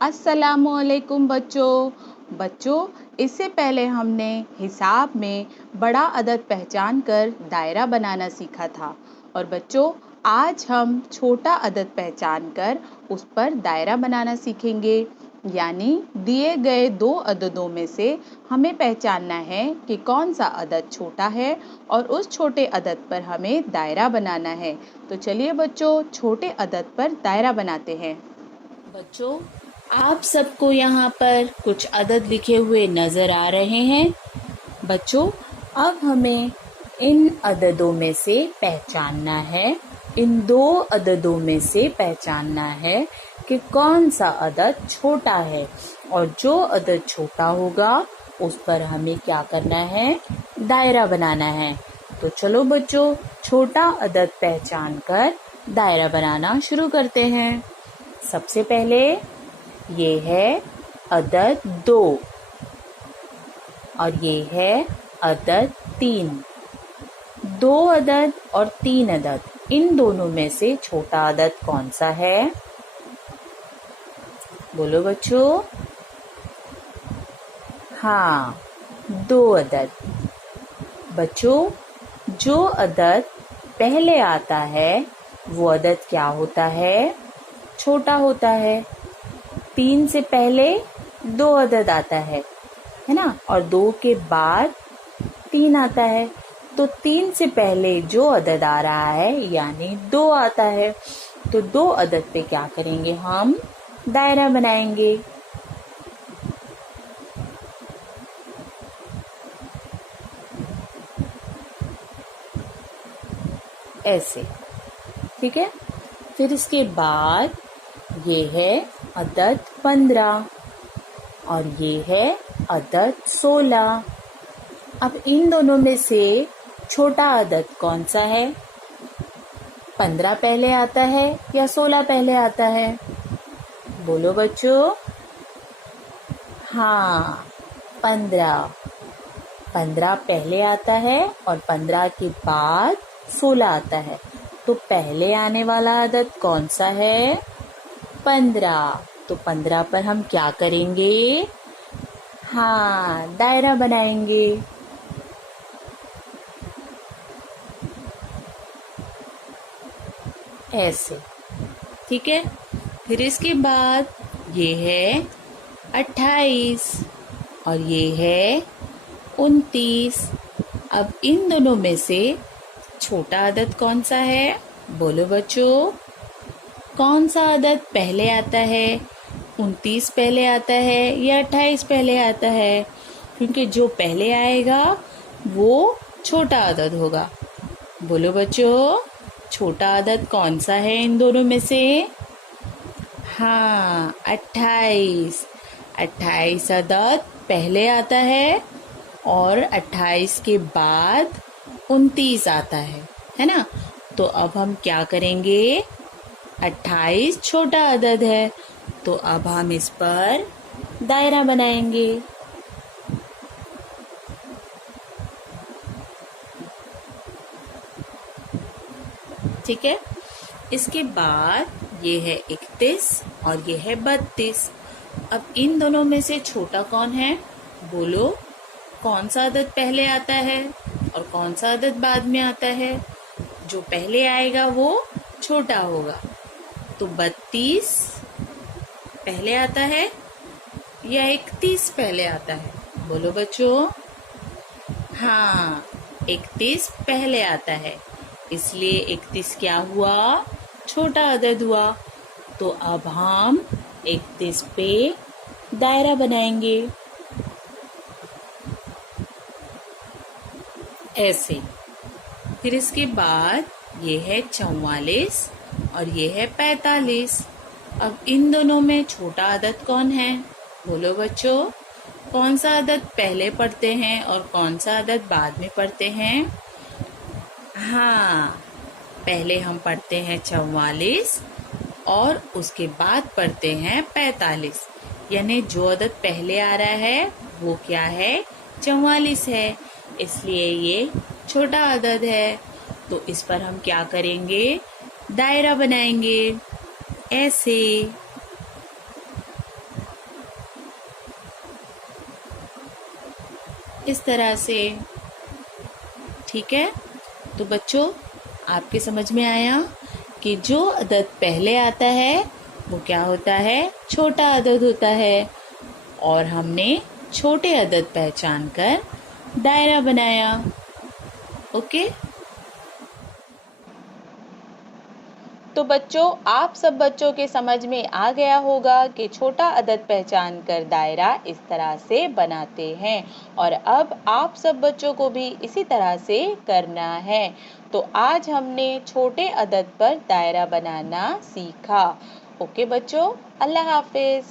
अस्सलामुअलैकुम बच्चों। इससे पहले हमने हिसाब में बड़ा अदद पहचान कर दायरा बनाना सीखा था। और बच्चों, आज हम छोटा अदद पहचान कर उस पर दायरा बनाना सीखेंगे। यानी दिए गए दो अददों में से हमें पहचानना है कि कौन सा अदद छोटा है और उस छोटे अदद पर हमें दायरा बनाना है। तो चलिए बच्चों, छोटे अदद पर दायरा बनाते हैं। बच्चों, आप सबको यहाँ पर कुछ अदद लिखे हुए नजर आ रहे हैं। बच्चों, अब हमें इन अददों में से पहचानना है, इन दो अददों में से पहचानना है कि कौन सा अदद छोटा है। और जो अदद छोटा होगा उस पर हमें क्या करना है, दायरा बनाना है। तो चलो बच्चों, छोटा अदद पहचान कर दायरा बनाना शुरू करते हैं। सबसे पहले ये है अदद 2 और ये है अदद 3। 2 अदद और 3 अदद, इन दोनों में से छोटा अदद कौन सा है? बोलो बच्चों। हाँ, 2 अदद। बच्चों, जो अदद पहले आता है वो अदद क्या होता है? छोटा होता है। 3 से पहले 2 अदद आता है ना, और 2 के बाद 3 आता है। तो 3 से पहले जो अदद आ रहा है यानी 2 आता है। तो 2 अदद पे क्या करेंगे, हम दायरा बनाएंगे। ऐसे, ठीक है। फिर इसके बाद ये है अदद 15 और ये है अदद 16। अब इन दोनों में से छोटा अदद कौन सा है? 15 पहले आता है या 16 पहले आता है? बोलो बच्चों। हाँ, 15। 15 पहले आता है और 15 के बाद 16 आता है। तो पहले आने वाला अदद कौन सा है? 15। तो 15 पर हम क्या करेंगे? हाँ, दायरा बनाएंगे। ऐसे, ठीक है। फिर इसके बाद ये है 28 और ये है 29। अब इन दोनों में से छोटा अदद कौन सा है? बोलो बच्चों। कौन सा अदद पहले आता है? 29 पहले आता है या 28 पहले आता है? क्योंकि जो पहले आएगा वो छोटा अदद होगा। बोलो बच्चों, छोटा अदद कौन सा है इन दोनों में से? हाँ, 28। 28 अदद पहले आता है और 28 के बाद 29 आता है ना। तो अब हम क्या करेंगे? 28 छोटा अदद है, तो अब हम इस पर दायरा बनाएंगे। ठीक है। इसके बाद ये है 31 और ये है 32। अब इन दोनों में से छोटा कौन है? बोलो। कौन सा अदद पहले आता है और कौन सा अदद बाद में आता है? जो पहले आएगा वो छोटा होगा। तो 32 पहले आता है या 31 पहले आता है? बोलो बच्चों। हाँ, 31 पहले आता है, इसलिए 31 क्या हुआ? छोटा अदद हुआ। तो अब हम 31 पे दायरा बनाएंगे। ऐसे। फिर इसके बाद ये है 44 और ये है 45। अब इन दोनों में छोटा अदद कौन है? बोलो बच्चों। कौन सा अदद पहले पढ़ते हैं और कौन सा अदद बाद में पढ़ते हैं? हाँ, पहले हम पढ़ते हैं 44 और उसके बाद पढ़ते हैं 45। यानी जो अदद पहले आ रहा है वो क्या है? 44 है, इसलिए ये छोटा अदद है। तो इस पर हम क्या करेंगे? दायरा बनाएंगे। ऐसे। इस तरह से। ठीक है, तो बच्चों आपके समझ में आया कि जो अदद पहले आता है वो क्या होता है, छोटा अदद होता है। और हमने छोटे अदद पहचान कर दायरा बनाया। ओके। तो बच्चों आप सब बच्चों के समझ में आ गया होगा कि छोटा अदद पहचान कर दायरा इस तरह से बनाते हैं। और अब आप सब बच्चों को भी इसी तरह से करना है। तो आज हमने छोटे अदद पर दायरा बनाना सीखा। ओके बच्चों, अल्लाह हाफिज।